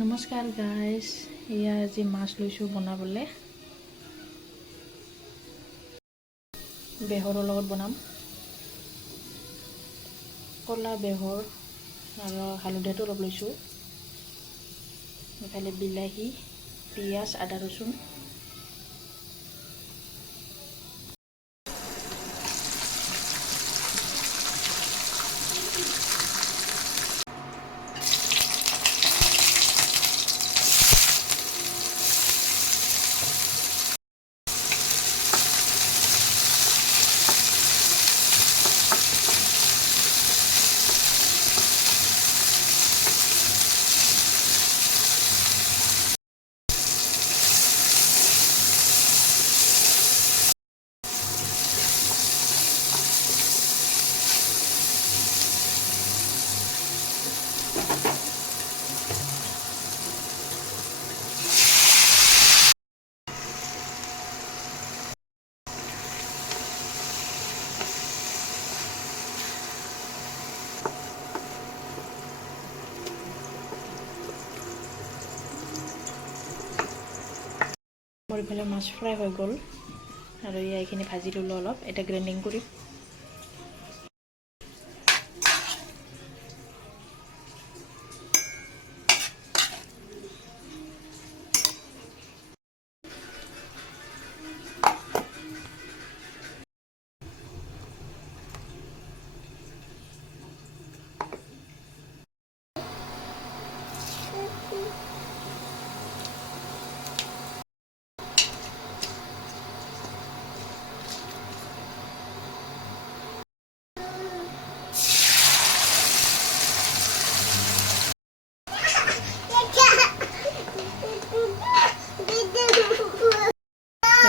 নমস্কাৰ গাইজ, এয়া আজি মাছ লৈছোঁ বনাবলৈ। বেহৰৰ লগত বনাম। ক'লা বেহৰ আৰু হালধিটো অলপ লৈছোঁ। ইফালে বিলাহী, পিঁয়াজ, আদা, ৰচুন। মোৰ ইফালে মাছ ফ্ৰাই হৈ গ'ল আৰু এইখিনি ভাজি ল'লোঁ অলপ। এটা গ্ৰাইণ্ডিং কৰিম।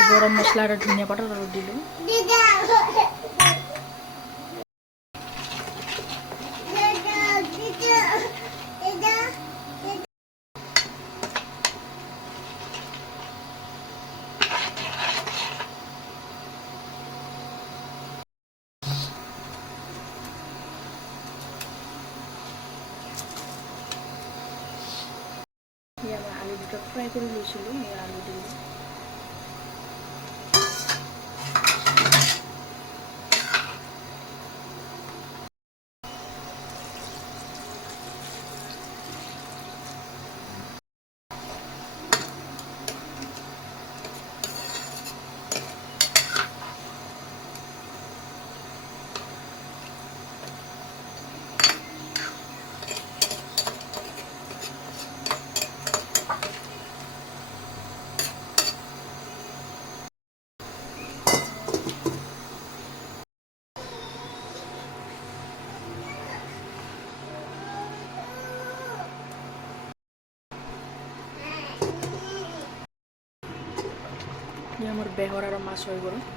গৰম মছলা আৰু ধনিয়া পাউডাৰ অলপ দিলোঁ। মই আলু দুটা ফ্ৰাই কৰি লৈছিলোঁ, এই আলু দিলোঁ। মোৰ বেহৰ আৰু মাছ হৈ গ'ল।